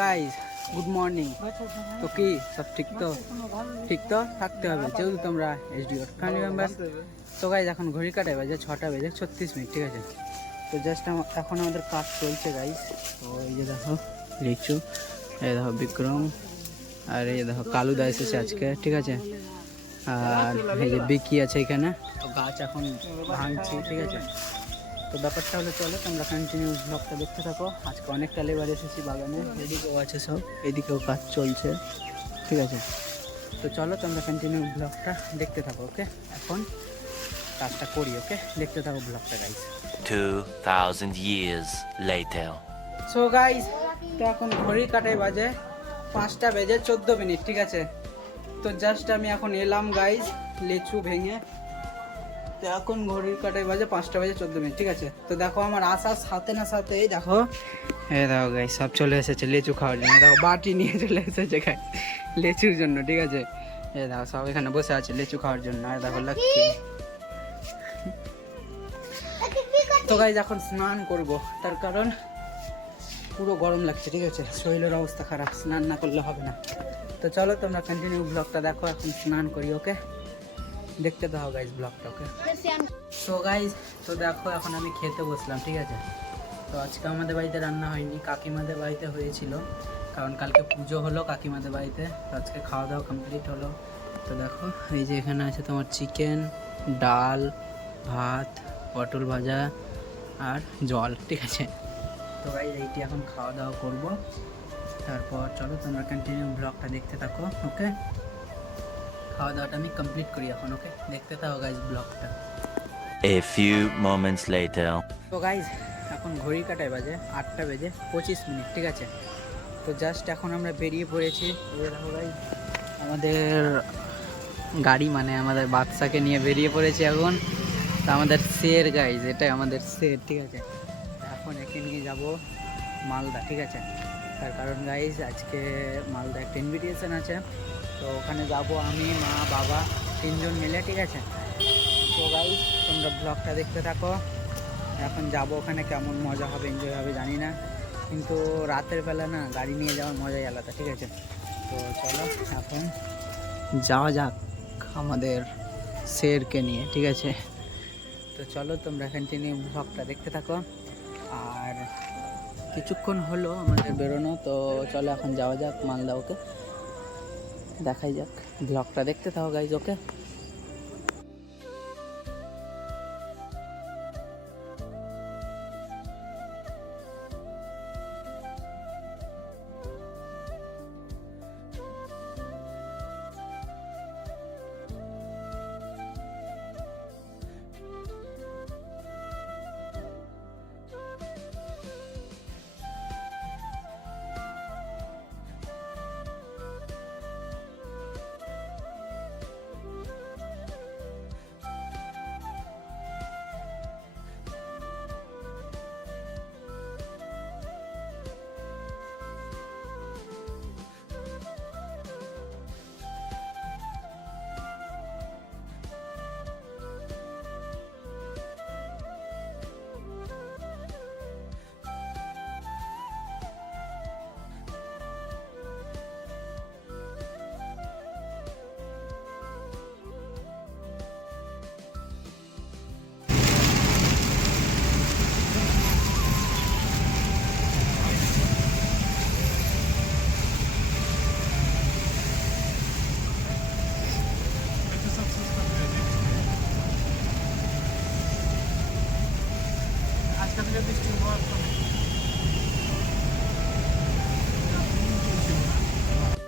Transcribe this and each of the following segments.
Guys good morning তো কি, সব ঠিক তো? ঠিক তো? থাকতে হবে। যেহেতু তোমরা এসডিও ফ্যামিলি মেম্বার তো গাইজ এখন ঘড়ি কাটায় বাজে ছটা বেজে ছত্রিশ মিনিট, ঠিক আছে? তো জাস্ট এখন আমাদের কাজ চলছে গাইজ তো এই যে দেখো, লিচু, এই দেখো বিক্রম, আর এই দেখো কালুদা এসেছে আজকে, ঠিক আছে? আর এই যে বিকি আছে এখানে। তো গাছ এখন ভাঙছি, ঠিক আছে? তো ব্যাপারটা হলো চলো তোমরা কন্টিনিউ ব্লগটা দেখতে থাকো। আজকে অনেকটা লেবার এসেছি বাগানে এদিকেও আছে সব এদিকেও কাজ চলছে ঠিক আছে? তো চলো তোমরা কন্টিনিউ ব্লগটা দেখতে থাকো ওকে এখন কাজটা করি ওকে দেখতে থাকো ব্লগটা guys 2,000 years later. So guys তো এখন ঘড়ি কাটাই বাজে পাঁচটা বেজে চোদ্দ মিনিট ঠিক আছে? তো জাস্ট আমি এখন এলাম গাইজ লিচু ভেঙে। তো এখন ঘড়ির কাটাই বাজে পাঁচটা বাজে চোদ্দ মিনিট, ঠিক আছে? তো দেখো আমার আসার সাথে না সাথেই দেখো। এই দেখো গাই সব চলে এসেছে লিচু খাওয়ার জন্য। দেখো, বাটি নিয়ে চলে এসেছে গাই লিচুর জন্য, ঠিক আছে? এই দেখো, সব এখানে বসে আছে লিচু খাওয়ার জন্য, আর দেখো লক্ষ্মী। তো গাইজ এখন স্নান করব, তার কারণ পুরো গরম লাগছে, ঠিক আছে? শরীরের অবস্থা খারাপ, স্নান না করলে হবে না। তো চলো তোমরা কন্টিনিউ ব্লগটা দেখো, এখন স্নান করি ওকে দেখতে দাও গাইজ ব্লগটা ওকে তো গাইজ তো দেখো এখন আমি খেতে বসলাম ঠিক আছে? তো আজকে আমাদের বাড়িতে রান্না হয়নি কাকিমাদের বাড়িতে হয়েছিল। কারণ কালকে পুজো হলো কাকিমাদের বাড়িতে তো আজকে খাওয়া দাওয়া কমপ্লিট হলো। তো দেখো এই যে এখানে আছে তোমার চিকেন ডাল ভাত পটল ভাজা আর জল ঠিক আছে? তো গাইজ এইটি এখন খাওয়া দাওয়া করব। তারপর চলো তোমরা কন্টিনিউ ব্লগটা দেখতে থাকো ওকে খাওয়া দাওয়াটা আমি কমপ্লিট করি এখন ওকে দেখতে থাকো গাইজ ব্লগটা A few moments later. তো গাইজ এখন ঘড়ি কাটায় বাজে আটটা বেজে পঁচিশ মিনিট ঠিক আছে? তো জাস্ট এখন আমরা বেরিয়ে পড়েছি। গাইজ আমাদের গাড়ি মানে আমাদের বাচ্চাকে নিয়ে বেরিয়ে পড়েছি এখন। তো আমাদের শের গাইজ এটাই আমাদের শের ঠিক আছে? এখন একে নিয়ে যাব মালদা ঠিক আছে? তার কারণ গাইজ আজকে মালদা একটা ইনভিটেশন আছে। তো ওখানে যাব আমি, মা, বাবা, তিনজন মিলে, ঠিক আছে? তো গাইজ তোমরা ব্লগটা দেখতে থাকো। এখন যাব ওখানে, কেমন মজা হবে এনজয় হবে, জানি না। কিন্তু রাতের বেলা না, গাড়ি নিয়ে যাওয়ার মজাই আলাদা, ঠিক আছে? তো চলো, এখন যাওয়া যাক আমাদের শেরকে নিয়ে, ঠিক আছে? তো চলো, তোমরা কন্টিনিউ ব্লগটা দেখতে থাকো। আর কিছুক্ষণ হলো আমাদের বেরোনো, তো চলো এখন যাওয়া যাক মালদা ওকে দেখাই যাক। ব্লগটা দেখতে থাকো guys okay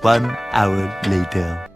One hour later.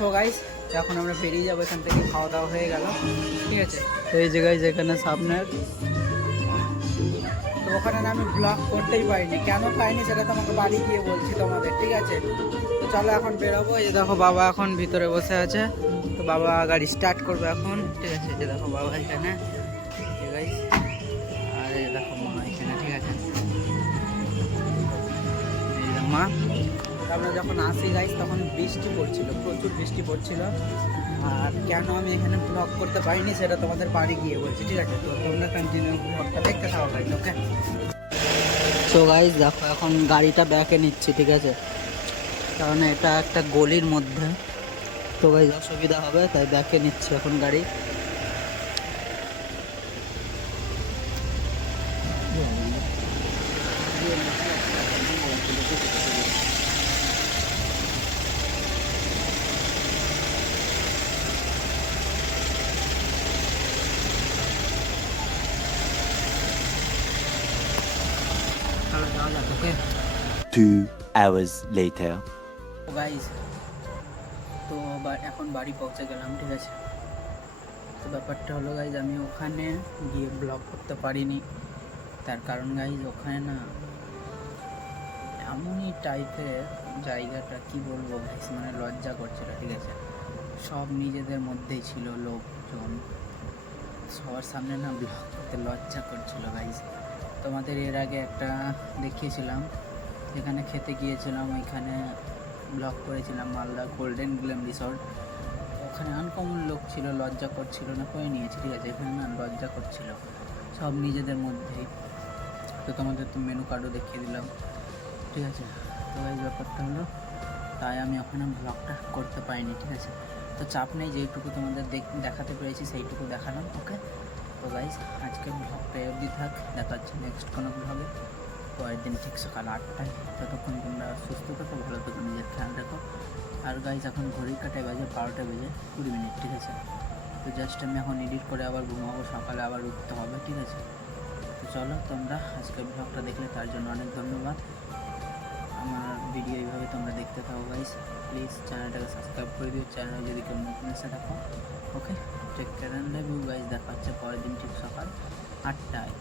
So guys এখন আমরা বেরিয়ে যাব এখান থেকে খাওয়া দাওয়া হয়ে গেল। ঠিক আছে? তো এই জায়গায় যেখানে সামনের। তো ওখানে না আমি ব্লগ করতেই পারিনি। কেন পাইনি সেটা তোমাকে বাড়ি গিয়ে বলছি তোমাদের ঠিক আছে? তো চলো এখন বেরোবো। এই দেখো বাবা এখন ভিতরে বসে আছে। তো বাবা গাড়ি স্টার্ট করবে এখন। ঠিক আছে এই যে দেখো বাবা এখানে। ঠিক আছে আর এই দেখো মা এখানে ঠিক আছে? মা। আমরা যখন আসি গাইস তখন বৃষ্টি পড়ছিল, প্রচুর বৃষ্টি পড়ছিল। আর কেন আমি এখানে ব্লগ করতে পারিনি সেটা তোমাদের বাড়ি গিয়ে বলছি, ঠিক আছে? তো তোমরা কন্টিনিউ ব্লগটা দেখতে থাকো গাইস ওকে সো গাইস দেখো, এখন গাড়িটা ব্যাকে নিচ্ছি, ঠিক আছে? কারণ এটা একটা গলির মধ্যে। তো গাইস অসুবিধা হবে, তাই ব্যাকে নিচ্ছি এখন গাড়ি তাহলে যাওয়া যাক okay Two hours later. Guys তো এখন বাড়ি পৌঁছে গেলাম, ঠিক আছে? তো ব্যাপারটা হলো গাইজ আমি ওখানে গিয়ে ব্লগ করতে পারিনি। তার কারণ গাইজ ওখানে না এমনই টাইপের জায়গাটা, কি বলব গাইজ মানে লজ্জা করছিল, ঠিক আছে? সব নিজেদের মধ্যেই ছিল লোকজন। সবার সামনে না ব্লগ করতে লজ্জা করছিল গাইজ তোমাদের এর আগে একটা দেখিয়েছিলাম। যেখানে খেতে গিয়েছিলাম, ওইখানে ব্লগ করেছিলাম, মালদা গোল্ডেন গ্লেম রিসর্ট ওখানে আনকমন লোক ছিল, লজ্জা করছিল না করে নিয়েছি, ঠিক আছে, এখানে না লজ্জা করছিল। সব নিজেদের মধ্যেই। তো তোমাদের তো মেনু কার্ডও দেখিয়ে দিলাম, ঠিক আছে? তো এই ব্যাপারটা হলো, তাই আমি ওখানে ব্লগটা করতে পারিনি, ঠিক আছে? তো চাপ নেই, যেইটুকু তোমাদের দেখ- দেখাতে পেরেছি, সেইটুকু দেখালাম ওকে তো গাইজ আজকে ব্লগটা অবধি থাক, দেখা হচ্ছে নেক্সট কোনো ব্লগে পরের দিন ঠিক সকাল আটটায় ততক্ষণ তোমরা সুস্থ থাকো, ভালো থাকো, নিজের খেয়াল রাখো। আর গাইজ এখন ঘড়ির কাটায় বাজে বারোটা বেজে কুড়ি মিনিট, ঠিক আছে? তো জাস্ট আমি এখন এডিট করে আবার ঘুমাবো, সকালে আবার উঠতে হবে, ঠিক আছে? তো চলো তোমরা আজকের ব্লগটা দেখলে, তার জন্য অনেক ধন্যবাদ। আমার ভিডিও এইভাবে তোমরা দেখতে থাকো গাইজ প্লিজ চ্যানেলটাকে সাবস্ক্রাইব করে দিও চ্যানেলে যদি কেউ নতুন এসে থাকো okay take care and guys দেখা হচ্ছে পরের দিন ঠিক সকাল আটটায়।